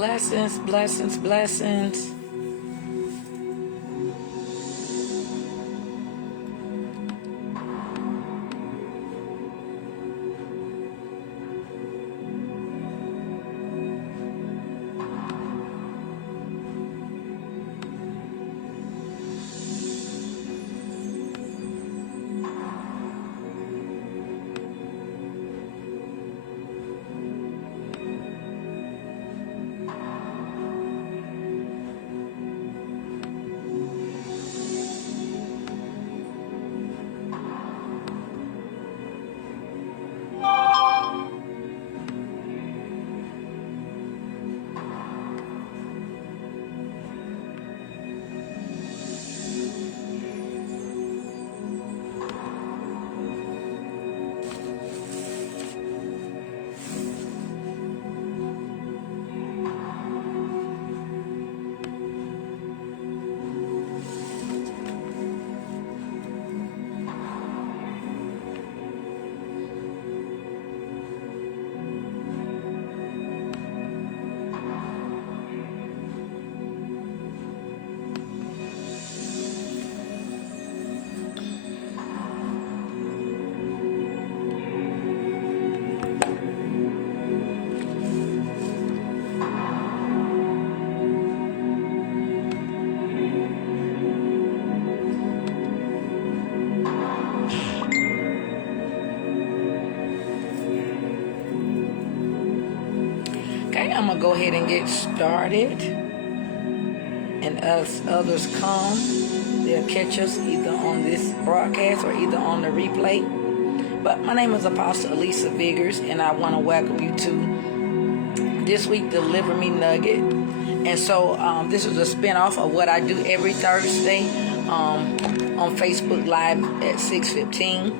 Blessings, blessings, blessings. I'm going to go ahead and get started. And as others come, they'll catch us either on this broadcast or either on the replay. But my name is Apostle Elisa Biggers, and I want to welcome you to this week Deliver Me Nugget. And so this is a spinoff of what I do every Thursday on Facebook Live at 6:15.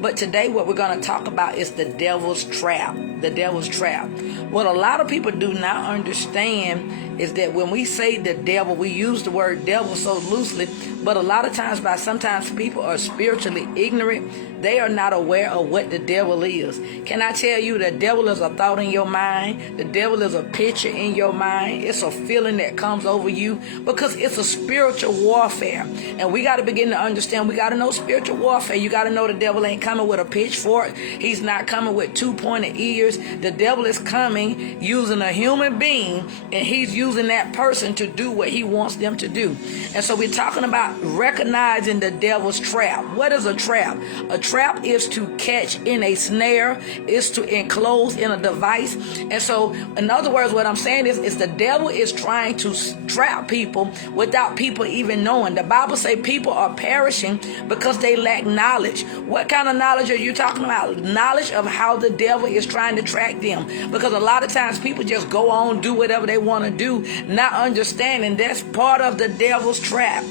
But today what we're going to talk about is the devil's trap. The devil's trap. What a lot of people do not understand is that when we say the devil, we use the word devil so loosely, but a lot of times sometimes people are spiritually ignorant. They are not aware of what the devil is. Can I tell you, the devil is a thought in your mind. The devil is a picture in your mind. It's a feeling that comes over you because it's a spiritual warfare. And we got to begin to understand, we got to know spiritual warfare. You got to know the devil ain't coming with a pitchfork. He's not coming with two pointed ears. The devil is coming using a human being, and he's using that person to do what he wants them to do. And so we're talking about recognizing the devil's trap. What is a trap? A trap is to catch in a snare, is to enclose in a device. And so, in other words, what I'm saying is the devil is trying to trap people without people even knowing. The Bible says people are perishing because they lack knowledge. What kind of knowledge are you talking about? Knowledge of how the devil is trying to track them. Because a lot of times people just go on, do whatever they want to do, not understanding that's part of the devil's trap.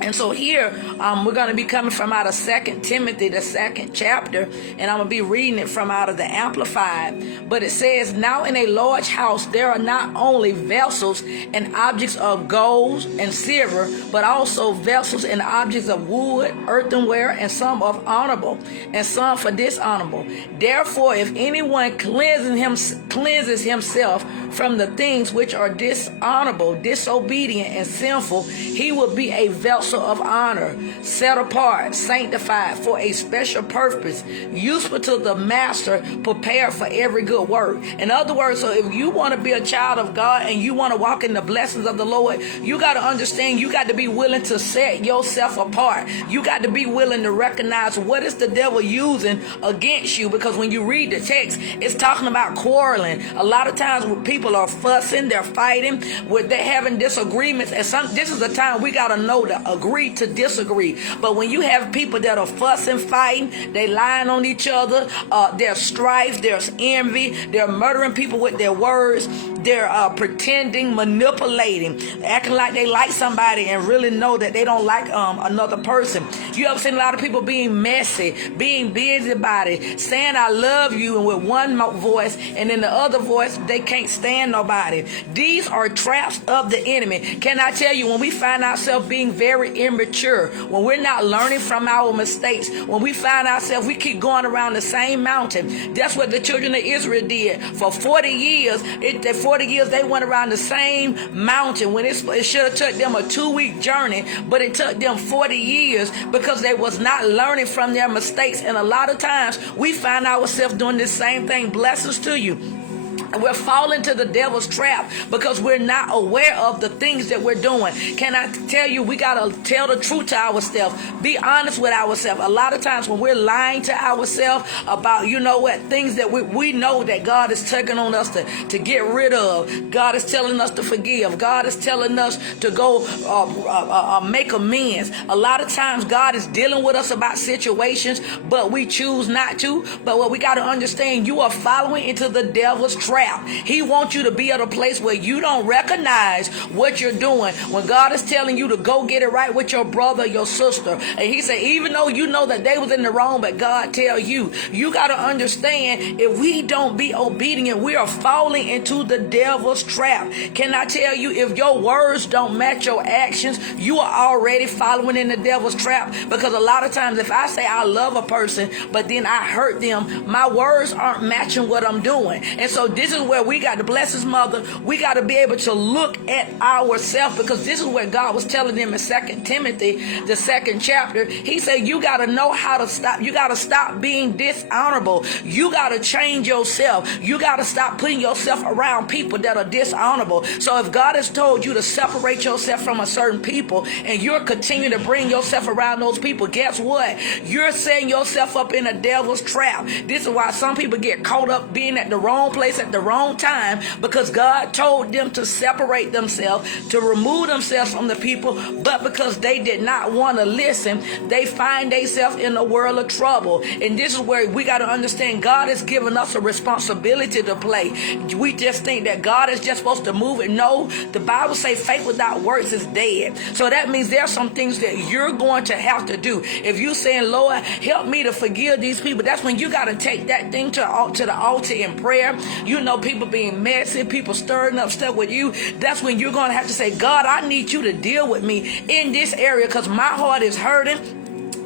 And so here, we're going to be coming from out of 2 Timothy, the 2nd chapter, and I'm going to be reading it from out of the Amplified. But it says, now in a large house, there are not only vessels and objects of gold and silver, but also vessels and objects of wood, earthenware, and some of honorable, and some for dishonorable. Therefore, if anyone cleanses himself from the things which are dishonorable, disobedient, and sinful, he will be a vessel of honor, set apart, sanctified for a special purpose, useful to the master, prepared for every good work. In other words, so if you want to be a child of God and you want to walk in the blessings of the Lord, you got to understand, you got to be willing to set yourself apart. You got to be willing to recognize what is the devil using against you, because when you read the text, it's talking about quarreling. A lot of times when people are fussing, they're fighting, they're having disagreements, and this is the time we got to know to agree to disagree. But when you have people that are fussing, fighting, they lying on each other, there's strife, there's envy, they're murdering people with their words, they're pretending, manipulating, acting like they like somebody and really know that they don't like another person. You ever seen a lot of people being messy, being busybody, saying I love you, and with one voice, and in the other voice they can't stand nobody. These are traps of the enemy. Can I tell you, when we find ourselves being very very immature, when we're not learning from our mistakes, when we find ourselves, we keep going around the same mountain. That's what the children of Israel did. For 40 years, they went around the same mountain when it should have took them a 2-week journey, but it took them 40 years because they was not learning from their mistakes. And a lot of times we find ourselves doing this same thing. Blessings to you. We're falling to the devil's trap because we're not aware of the things that we're doing. Can I tell you, we got to tell the truth to ourselves. Be honest with ourselves. A lot of times when we're lying to ourselves about, things that we know that God is taking on us to get rid of. God is telling us to forgive. God is telling us to go make amends. A lot of times God is dealing with us about situations, but we choose not to. But what we got to understand, you are following into the devil's trap. He wants you to be at a place where you don't recognize what you're doing. When God is telling you to go get it right with your brother, your sister, and he said, even though you know that they was in the wrong, but God tell you, you got to understand, if we don't be obedient, we are falling into the devil's trap. Can I tell you, if your words don't match your actions, you are already following in the devil's trap. Because a lot of times, if I say I love a person, but then I hurt them, my words aren't matching what I'm doing. And so this is where we got to bless his mother. We got to be able to look at ourselves, because this is what God was telling them in 2 Timothy, the 2nd chapter. He said, you got to know how to stop. You got to stop being dishonorable. You got to change yourself. You got to stop putting yourself around people that are dishonorable. So if God has told you to separate yourself from a certain people and you're continuing to bring yourself around those people, guess what? You're setting yourself up in a devil's trap. This is why some people get caught up being at the wrong place at the wrong time, because God told them to separate themselves, to remove themselves from the people, but because they did not want to listen, they find themselves in a world of trouble. And this is where we got to understand, God has given us a responsibility to play. We just think that God is just supposed to move it. No, the Bible says faith without works is dead. So that means there are some things that you're going to have to do. If you're saying, Lord, help me to forgive these people, that's when you got to take that thing to the altar in prayer. People being messy, people stirring up stuff with you. That's when you're going to have to say, God, I need you to deal with me in this area, because my heart is hurting.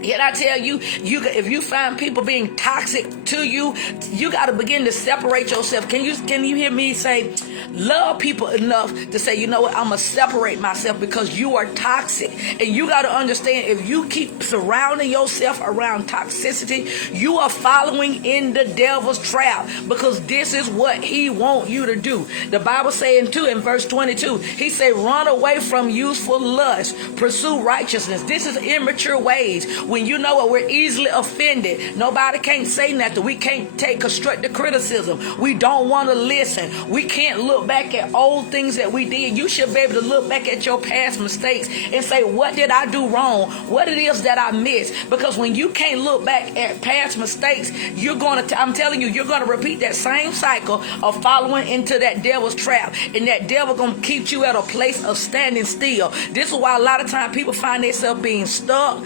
Yet I tell you, if you find people being toxic to you, you got to begin to separate yourself. Can you hear me say, love people enough to say, you know what, I'm going to separate myself because you are toxic. And you got to understand, if you keep surrounding yourself around toxicity, you are following in the devil's trap, because this is what he wants you to do. The Bible saying too in verse 22, he say, run away from youthful lust, pursue righteousness. This is immature ways. When you know what, we're easily offended. Nobody can't say nothing. We can't take constructive criticism. We don't want to listen. We can't look back at old things that we did. You should be able to look back at your past mistakes and say, what did I do wrong? What it is that I missed? Because when you can't look back at past mistakes, I'm telling you, you're going to repeat that same cycle of following into that devil's trap. And that devil going to keep you at a place of standing still. This is why a lot of times people find themselves being stuck,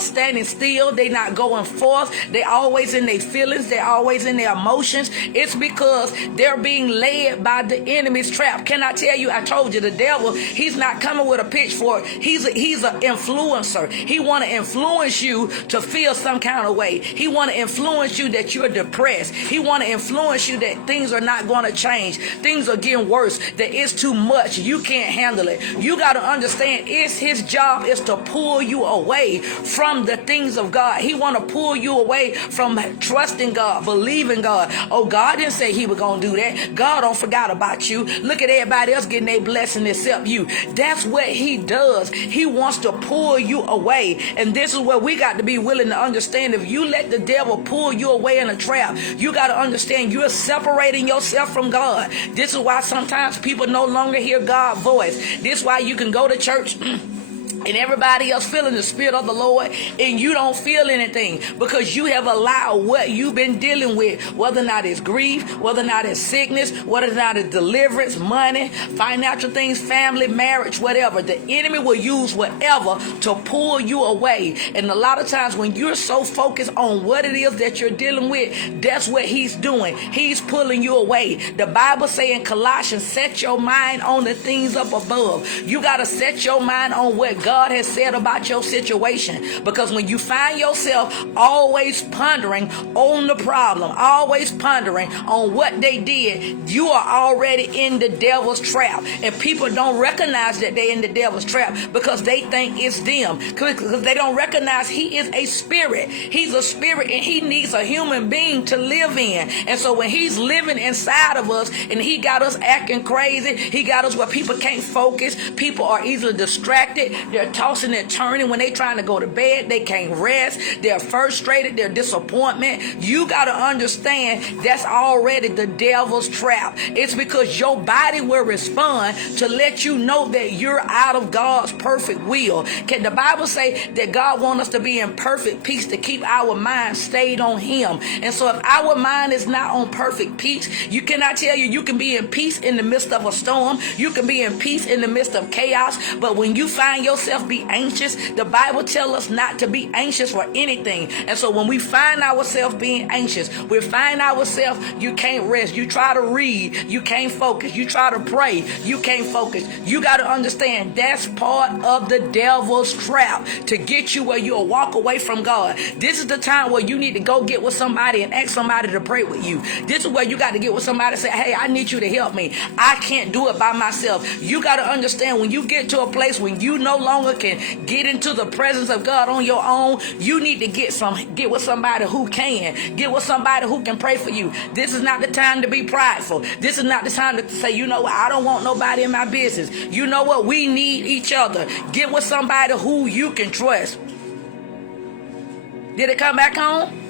standing still. They not going forth. They always in their feelings. They're always in their emotions. It's because they're being led by the enemy's trap. Can I tell you, I told you, the devil, he's not coming with a pitchfork. He's an influencer. He want to influence you to feel some kind of way. He want to influence you that you're depressed. He want to influence you that things are not going to change. Things are getting worse. That it's too much. You can't handle it. You got to understand, his job is to pull you away from the things of God. He want to pull you away from trusting God, believing God. Oh, God didn't say he was going to do that. God don't forgot about you. Look at everybody else getting their blessing except you. That's what he does. He wants to pull you away. And this is where we got to be willing to understand. If you let the devil pull you away in a trap, you got to understand you're separating yourself from God. This is why sometimes people no longer hear God's voice. This is why you can go to church and everybody else feeling the Spirit of the Lord, and you don't feel anything, because you have allowed what you've been dealing with, whether or not it's grief, whether or not it's sickness, whether or not it's deliverance, money, financial things, family, marriage, whatever. The enemy will use whatever to pull you away. And a lot of times when you're so focused on what it is that you're dealing with, that's what he's doing. He's pulling you away. The Bible says in Colossians, set your mind on the things up above. You got to set your mind on what God God has said about your situation. Because when you find yourself always pondering on the problem, always pondering on what they did, you are already in the devil's trap. And people don't recognize that they're in the devil's trap because they think it's them. Because they don't recognize he is a spirit. He's a spirit and he needs a human being to live in. And so when he's living inside of us and he got us acting crazy, he got us where people can't focus, people are easily distracted, they're tossing and turning when they trying to go to bed, they can't rest, they're frustrated, they're disappointment. You got to understand that's already the devil's trap. It's because your body will respond to let you know that you're out of God's perfect will. Can the Bible say that God wants us to be in perfect peace, to keep our mind stayed on him? And so if our mind is not on perfect peace, you cannot tell you can be in peace in the midst of a storm, you can be in peace in the midst of chaos, but when you find yourself be anxious, the Bible tells us not to be anxious for anything. And so when we find ourselves being anxious, we find ourselves, you can't rest, you try to read, you can't focus, you try to pray, you can't focus. You got to understand that's part of the devil's trap to get you where you'll walk away from God. This is the time where you need to go get with somebody and ask somebody to pray with you. This is where you got to get with somebody and say, hey, I need you to help me. I can't do it by myself. You got to understand when you get to a place when you no longer can get into the presence of God on your own, you need to get with somebody who can. Get with somebody who can pray for you. This is not the time to be prideful. This is not the time to say, you know what, I don't want nobody in my business. You know what, we need each other. Get with somebody who you can trust. Did it come back home?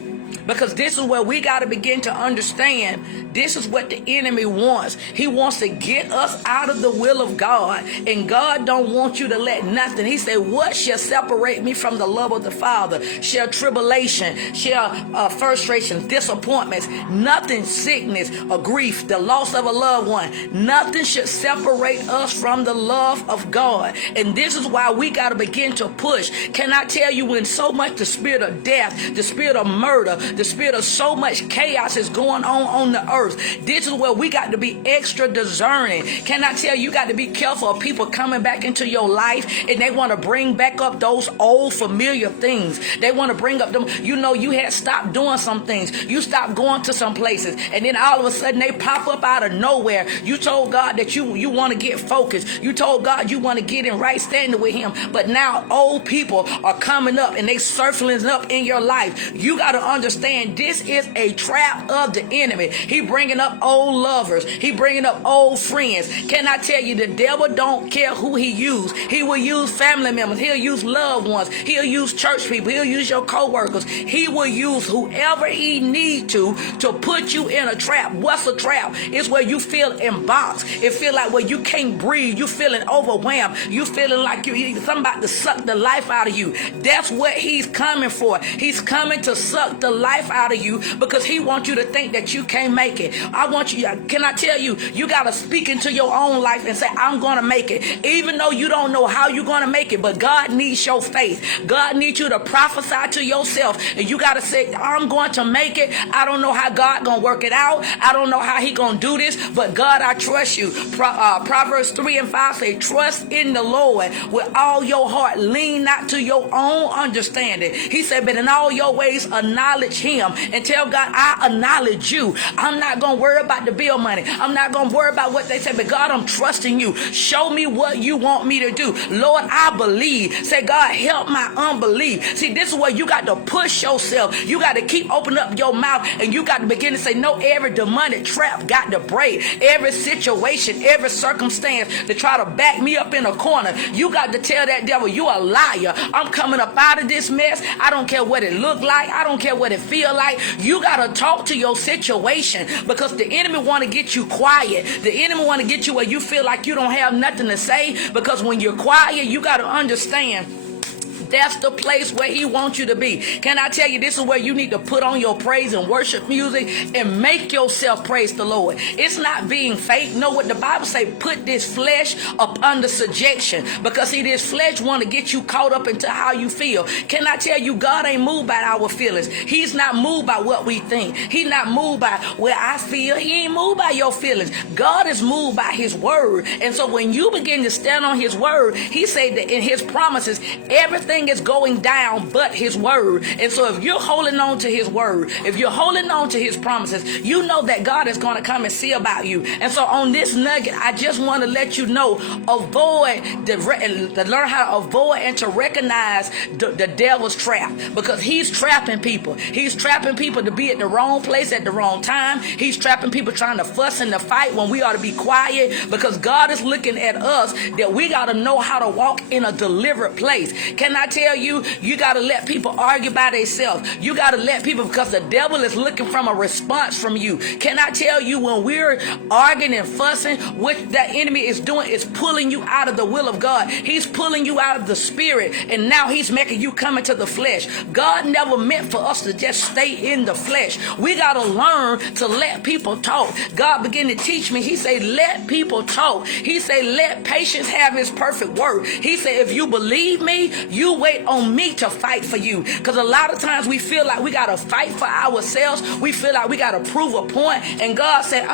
Because this is where we got to begin to understand this is what the enemy wants. He wants to get us out of the will of God. And God don't want you to let nothing. He said, what shall separate me from the love of the Father? Shall tribulation, shall frustration, disappointments, nothing, sickness or grief, the loss of a loved one. Nothing should separate us from the love of God. And this is why we got to begin to push. Can I tell you, when so much the spirit of death, the spirit of murder, the spirit of so much chaos is going on the earth, this is where we got to be extra discerning. Can I tell you, you got to be careful of people coming back into your life and they want to bring back up those old familiar things. They want to bring up them, you had stopped doing some things. You stopped going to some places and then all of a sudden they pop up out of nowhere. You told God that you want to get focused. You told God you want to get in right standing with him. But now old people are coming up and they circling up in your life. You got to understand this is a trap of the enemy. He bringing up old lovers. He bringing up old friends. Can I tell you, the devil don't care who he use. He will use family members. He'll use loved ones. He'll use church people. He'll use your co-workers. He will use whoever he need to put you in a trap. What's a trap? It's where you feel in box. It feel like where you can't breathe. You feeling overwhelmed. You feeling like somebody to suck the life out of you. That's what he's coming for. He's coming to suck the life out of you because he wants you to think that you can't make it. Can I tell you, you got to speak into your own life and say, I'm going to make it. Even though you don't know how you're going to make it, but God needs your faith. God needs you to prophesy to yourself. And you got to say, I'm going to make it. I don't know how God going to work it out. I don't know how he going to do this, but God, I trust you. Proverbs 3:5 say, trust in the Lord with all your heart. Lean not to your own understanding. He said, but in all your ways acknowledge him and tell God, I acknowledge you. I'm not going to worry about the bill money. I'm not going to worry about what they say, but God, I'm trusting you. Show me what you want me to do. Lord, I believe. Say, God, help my unbelief. See, this is where you got to push yourself. You got to keep opening up your mouth and you got to begin to say, no, every demonic trap got to break. Every situation, every circumstance to try to back me up in a corner. You got to tell that devil, you a liar. I'm coming up out of this mess. I don't care what it look like. I don't care what it feel like. You got to talk to your situation because the enemy want to get you quiet. The enemy want to get you where you feel like you don't have nothing to say, because when you're quiet, you got to understand that's the place where he wants you to be. Can I tell you, this is where you need to put on your praise and worship music and make yourself praise the Lord. It's not being fake. No, what the Bible say, put this flesh up under subjection, because see, this flesh want to get you caught up into how you feel. Can I tell you, God ain't moved by our feelings. He's not moved by what we think. He's not moved by where I feel. He ain't moved by your feelings. God is moved by his word. And so when you begin to stand on his word, he said that in his promises, everything is going down but his word. And so if you're holding on to his word, if you're holding on to his promises, you know that God is going to come and see about you. And so on this nugget, I just want to let you know, to learn how to avoid and to recognize the devil's trap, because he's trapping people. He's trapping people to be at the wrong place at the wrong time. He's trapping people trying to fuss and to fight when we ought to be quiet, because God is looking at us that we got to know how to walk in a deliberate place. Can I tell you, you got to let people argue by themselves. You got to let people, because the devil is looking from a response from you. Can I tell you, when we're arguing and fussing, what that enemy is doing is pulling you out of the will of God. He's pulling you out of the spirit, and now he's making you come into the flesh. God never meant for us to just stay in the flesh. We got to learn to let people talk. God began to teach me. He said, let people talk. He said, let patience have his perfect work. He said, if you believe me, you wait on me to fight for you. Because a lot of times we feel like we got to fight for ourselves. We feel like we got to prove a point. And God said,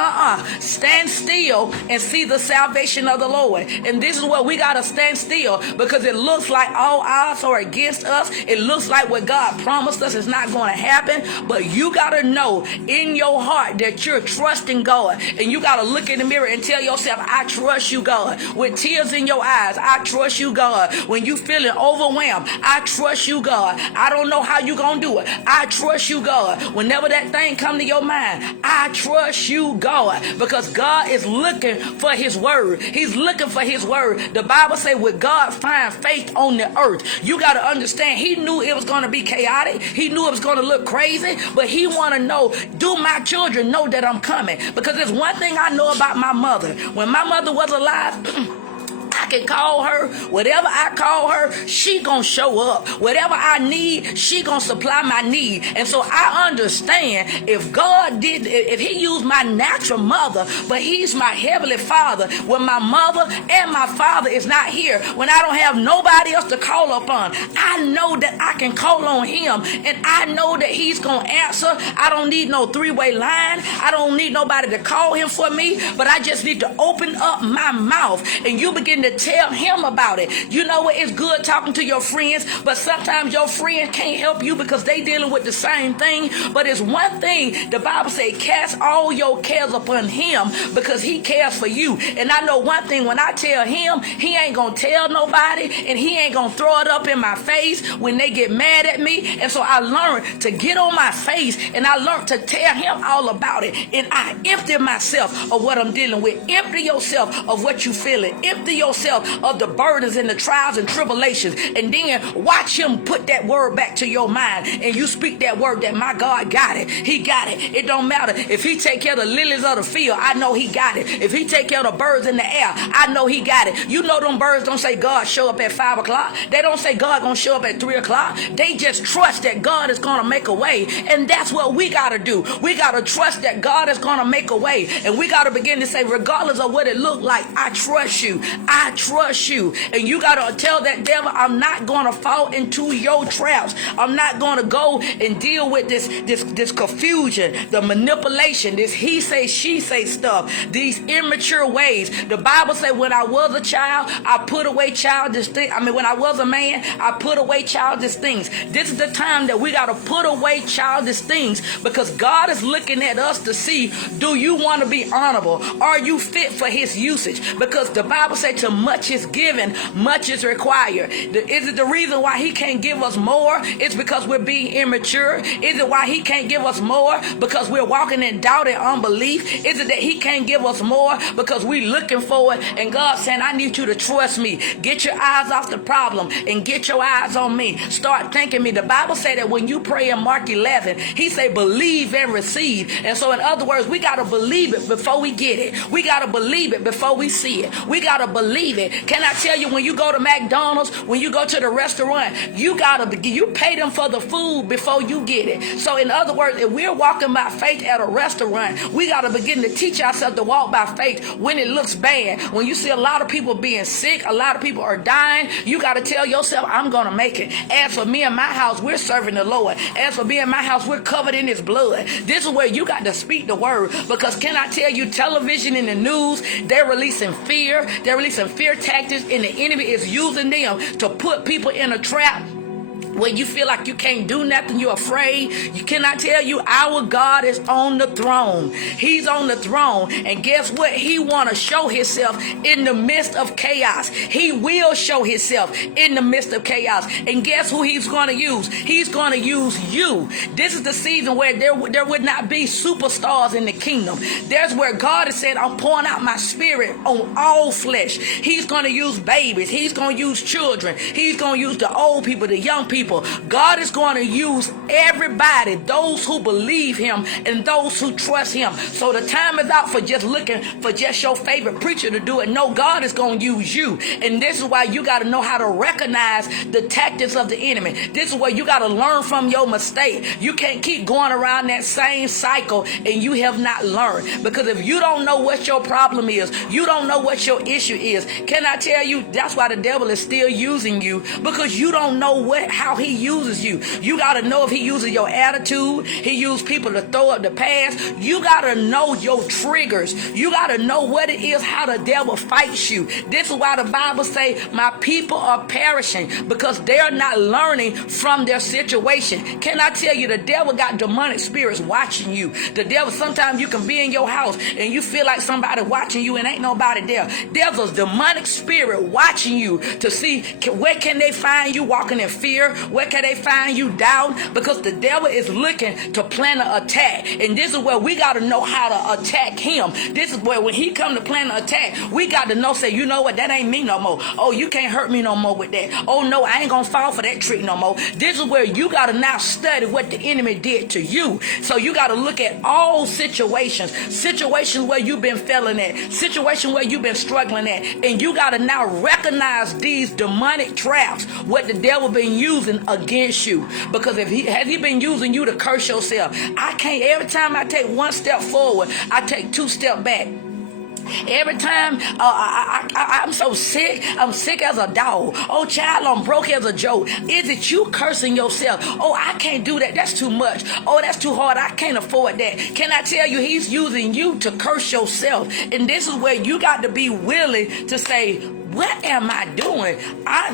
stand still and see the salvation of the Lord. And this is where we got to stand still, because it looks like all odds are against us. It looks like what God promised us is not going to happen. But you got to know in your heart that you're trusting God. And you got to look in the mirror and tell yourself, I trust you, God. With tears in your eyes, I trust you, God. When you feeling overwhelmed, I trust you, God. I don't know how you going to do it. I trust you, God. Whenever that thing come to your mind, I trust you, God. Because God is looking for his word. He's looking for his word. The Bible say, with God find faith on the earth. You got to understand, he knew it was going to be chaotic. He knew it was going to look crazy, but he want to know, do my children know that I'm coming? Because there's one thing I know about my mother. When my mother was alive, I can call her. Whatever I call her, she gonna show up. Whatever I need, she gonna supply my need. And so I understand, if God did, if he used my natural mother, but he's my heavenly father, when my mother and my father is not here, when I don't have nobody else to call upon, I know that I can call on him, and I know that he's gonna answer. I don't need no three-way line. I don't need nobody to call him for me, but I just need to open up my mouth, and you begin to tell him about it. You know what? It's good talking to your friends, but sometimes your friends can't help you because they dealing with the same thing. But it's one thing, the Bible says, cast all your cares upon him, because he cares for you. And I know one thing, when I tell him, he ain't gonna tell nobody, and he ain't gonna throw it up in my face when they get mad at me. And so I learned to get on my face, and I learned to tell him all about it. And I empty myself of what I'm dealing with. Empty yourself of what you feeling. Empty yourself of the burdens and the trials and tribulations, and then watch him put that word back to your mind, and you speak that word that my God got it. He got it. It don't matter if he take care of the lilies of the field. I know he got it. If he take care of the birds in the air, I know he got it. You know them birds don't say God show up at 5 o'clock. They don't say God gonna show up at 3 o'clock. They just trust that God is gonna make a way. And that's what we gotta do. We gotta trust that God is gonna make a way. And we gotta begin to say, regardless of what it look like, I trust you. I trust you. And you got to tell that devil, I'm not going to fall into your traps. I'm not going to go and deal with this confusion, the manipulation, this he say, she say stuff, these immature ways. The Bible says, when I was a child, I put away childish things. When I was a man, I put away childish things. This is the time that we got to put away childish things, because God is looking at us to see, do you want to be honorable? Are you fit for his usage? Because the Bible says, to much is given, much is required. Is it the reason why he can't give us more? It's because we're being immature. Is it why he can't give us more? Because we're walking in doubt and unbelief. Is it that he can't give us more because we're looking for it? And God's saying, I need you to trust me. Get your eyes off the problem and get your eyes on me. Start thanking me. The Bible says that when you pray in Mark 11, he say, believe and receive. And so in other words, we got to believe it before we get it. We got to believe it before we see it. We got to believe it. immediately. Can I tell you, when you go to McDonald's, when you go to the restaurant, you pay them for the food before you get it. So in other words, if we're walking by faith at a restaurant, we got to begin to teach ourselves to walk by faith when it looks bad. When you see a lot of people being sick, a lot of people are dying, you got to tell yourself, I'm going to make it. As for me and my house, we're serving the Lord. As for me and my house, we're covered in his blood. This is where you got to speak the word, because can I tell you, television and the news, they're releasing fear. They're releasing fear tactics, and the enemy is using them to put people in a trap when you feel like you can't do nothing, you're afraid. You cannot tell you, our God is on the throne. He's on the throne. And guess what? He want to show himself in the midst of chaos. He will show himself in the midst of chaos. And guess who he's going to use? He's going to use you. This is the season where there would not be superstars in the kingdom. There's where God has said, I'm pouring out my spirit on all flesh. He's going to use babies. He's going to use children. He's going to use the old people, the young people. God is going to use everybody, those who believe him and those who trust him. So the time is out for just looking for just your favorite preacher to do it. No, God is going to use you. And this is why you got to know how to recognize the tactics of the enemy. This is where you got to learn from your mistake. You can't keep going around that same cycle and you have not learned. Because if you don't know what your problem is, you don't know what your issue is. Can I tell you, that's why the devil is still using you, because you don't know how he uses you. You got to know if he uses your attitude. He uses people to throw up the past. You got to know your triggers. You got to know what it is, how the devil fights you. This is why the Bible say, my people are perishing, because they're not learning from their situation. Can I tell you, the devil got demonic spirits watching you. The devil, sometimes you can be in your house and you feel like somebody watching you and ain't nobody there. There's a demonic spirit watching you to see where can they find you walking in fear. Where can they find you down? Because the devil is looking to plan an attack. And this is where we got to know how to attack him. This is where when he come to plan an attack, we got to know, say, you know what, that ain't me no more. Oh, you can't hurt me no more with that. Oh, no, I ain't going to fall for that trick no more. This is where you got to now study what the enemy did to you. So you got to look at all situations where you've been failing at, situations where you've been struggling at. And you got to now recognize these demonic traps, what the devil been using against you. Because if he been using you to curse yourself? I can't. Every time I take one step forward, I take two steps back. Every time I'm so sick, I'm sick as a dog. Oh, child, I'm broke as a joke. Is it you cursing yourself? Oh, I can't do that. That's too much. Oh, that's too hard. I can't afford that. Can I tell you, he's using you to curse yourself. And this is where you got to be willing to say, what am I doing?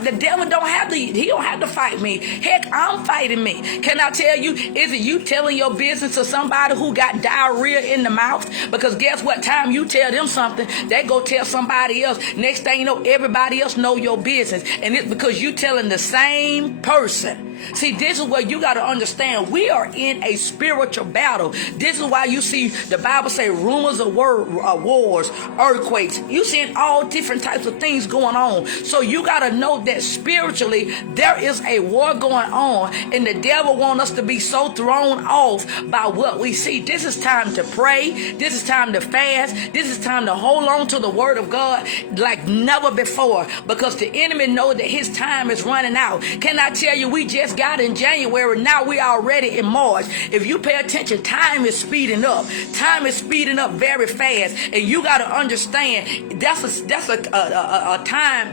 The devil don't have to fight me. Heck, I'm fighting me. Can I tell you, is it you telling your business to somebody who got diarrhea in the mouth? Because guess what? Time you tell them something, they go tell somebody else. Next thing you know, everybody else know your business. And it's because you telling the same person. See, this is where you got to understand, we are in a spiritual battle. This is why you see the Bible say rumors of wars, earthquakes. You seeing all different types of things going on. So you got to know that spiritually there is a war going on, and the devil wants us to be so thrown off by what we see. This is time to pray. This is time to fast. This is time to hold on to the word of God like never before, because the enemy knows that his time is running out. Can I tell you, we just got in January, now we are already in March. If you pay attention, time is speeding up. Time is speeding up very fast, and you got to understand that's a time.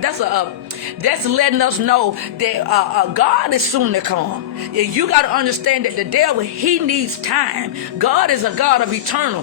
That's letting us know that God is soon to come. You got to understand that the devil, he needs time. God is a God of eternal.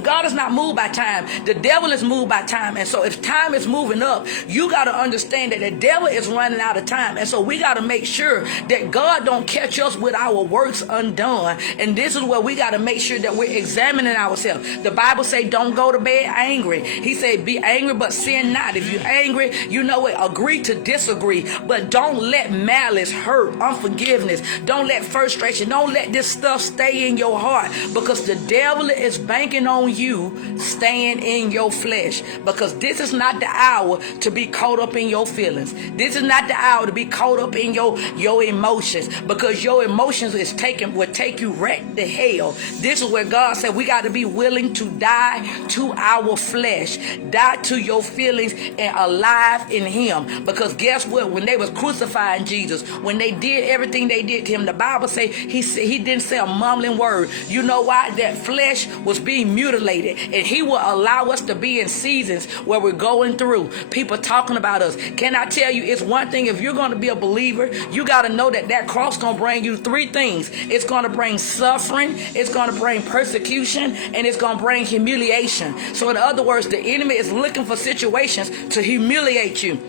God is not moved by time. The devil is moved by time. And so if time is moving up, you got to understand that the devil is running out of time. And so we got to make sure that God don't catch us with our works undone. And this is where we got to make sure that we're examining ourselves. The Bible say don't go to bed angry. He said be angry but sin not. If you're angry, you know what? agree to disagree, but don't let malice, hurt, unforgiveness, don't let frustration, don't let this stuff stay in your heart, because the devil is banking on you staying in your flesh, because this is not the hour to be caught up in your feelings. This is not the hour to be caught up in your emotions, because your emotions will take you right to hell. This is where God said we got to be willing to die to our flesh, die to your feelings, and alive in him. Because guess what? When they was crucifying Jesus, when they did everything they did to him, the Bible say he didn't say a mumbling word. You know why? That flesh was being mutilated, and he will allow us to be in seasons where we're going through people talking about us. Can I tell you, it's one thing, if you're going to be a believer, you got to know that cross going to bring you three things. It's going to bring suffering, it's going to bring persecution, and it's going to bring humiliation. So in other words, the enemy is looking for situations to humiliate you.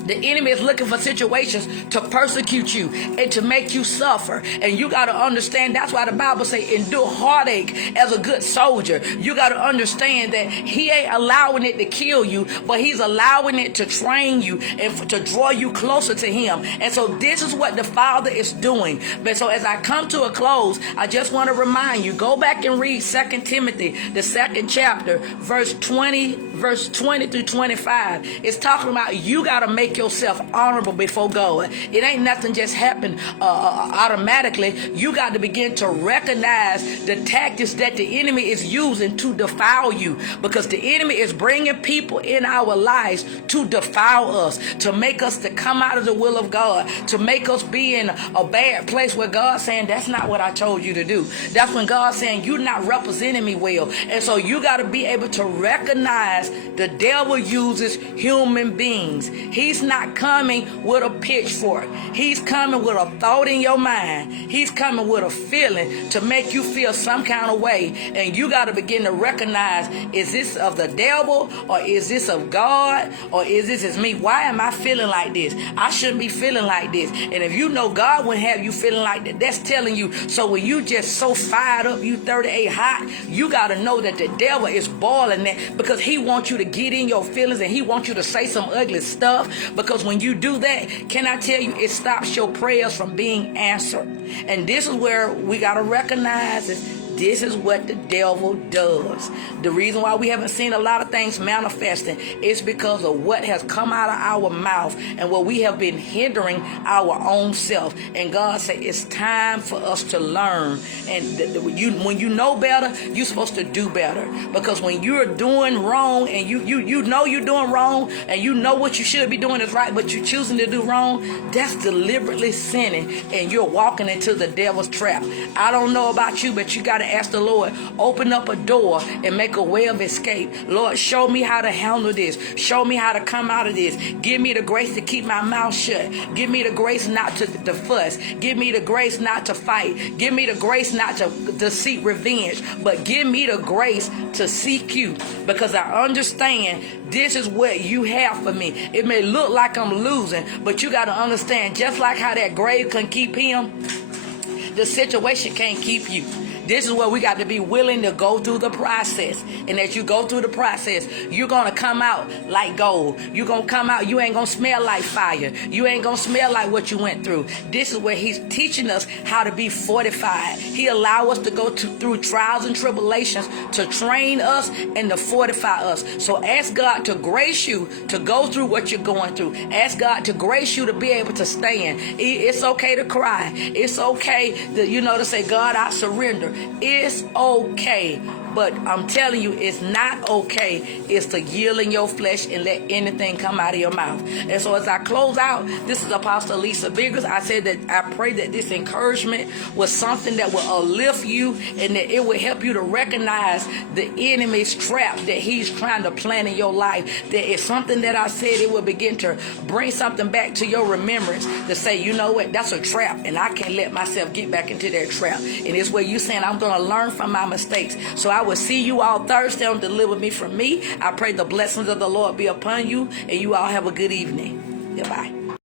The enemy is looking for situations to persecute you and to make you suffer. And you got to understand, that's why the Bible say endure heartache as a good soldier. You got to understand that he ain't allowing it to kill you, but he's allowing it to train you and to draw you closer to him. And so this is what the Father is doing. But so as I come to a close, I just want to remind you, go back and read 2 Timothy, the 2nd chapter, verse 20 through 25. It's talking about you got to make yourself honorable before God. It ain't nothing just happen automatically. You got to begin to recognize the tactics that the enemy is using to defile you, because the enemy is bringing people in our lives to defile us, to make us to come out of the will of God, to make us be in a bad place where God's saying, that's not what I told you to do. That's when God's saying, you're not representing me well. And so you got to be able to recognize the devil uses human beings. He's not coming with a pitchfork. He's coming with a thought in your mind. He's coming with a feeling to make you feel some kind of way. And you got to begin to recognize, is this of the devil, or is this of God, or is this me? Why am I feeling like this? I shouldn't be feeling like this. And if you know God wouldn't have you feeling like that, that's telling you. So when you just so fired up, you 38 hot, you got to know that the devil is boiling that, because he wants you to get in your feelings, and he wants you to say some ugly stuff. Because when you do that, can I tell you, it stops your prayers from being answered. And this is where we got to recognize this is what the devil does. The reason why we haven't seen a lot of things manifesting is because of what has come out of our mouth and what we have been hindering our own self. And God said it's time for us to learn. And when you know better, you're supposed to do better. Because when you're doing wrong and you know you're doing wrong, and you know what you should be doing is right, but you're choosing to do wrong, that's deliberately sinning, and you're walking into the devil's trap. I don't know about you, but you got to ask the Lord, open up a door and make a way of escape. Lord, show me how to handle this. Show me how to come out of this. Give me the grace to keep my mouth shut. Give me the grace not to fuss. Give me the grace not to fight. Give me the grace not to seek revenge. But give me the grace to seek you, because I understand this is what you have for me. It may look like I'm losing, but you got to understand, just like how that grave can keep him, the situation can't keep you. This is where we got to be willing to go through the process. And as you go through the process, you're going to come out like gold. You're going to come out, you ain't going to smell like fire. You ain't going to smell like what you went through. This is where he's teaching us how to be fortified. He allows us to go through trials and tribulations to train us and to fortify us. So ask God to grace you to go through what you're going through. Ask God to grace you to be able to stand. It's okay to cry. It's okay to say, God, I surrender. It's okay. But I'm telling you, it's not okay. It's to yield in your flesh and let anything come out of your mouth. And so as I close out, this is Apostle Lisa Biggers. I said that I pray that this encouragement was something that will uplift you, and that it will help you to recognize the enemy's trap that he's trying to plant in your life. That if something that I said, it will begin to bring something back to your remembrance to say, you know what, that's a trap, and I can't let myself get back into that trap. And it's where you saying, I'm going to learn from my mistakes. So I will see you all Thursday on Deliver Me From Me. I pray the blessings of the Lord be upon you, and you all have a good evening. Goodbye.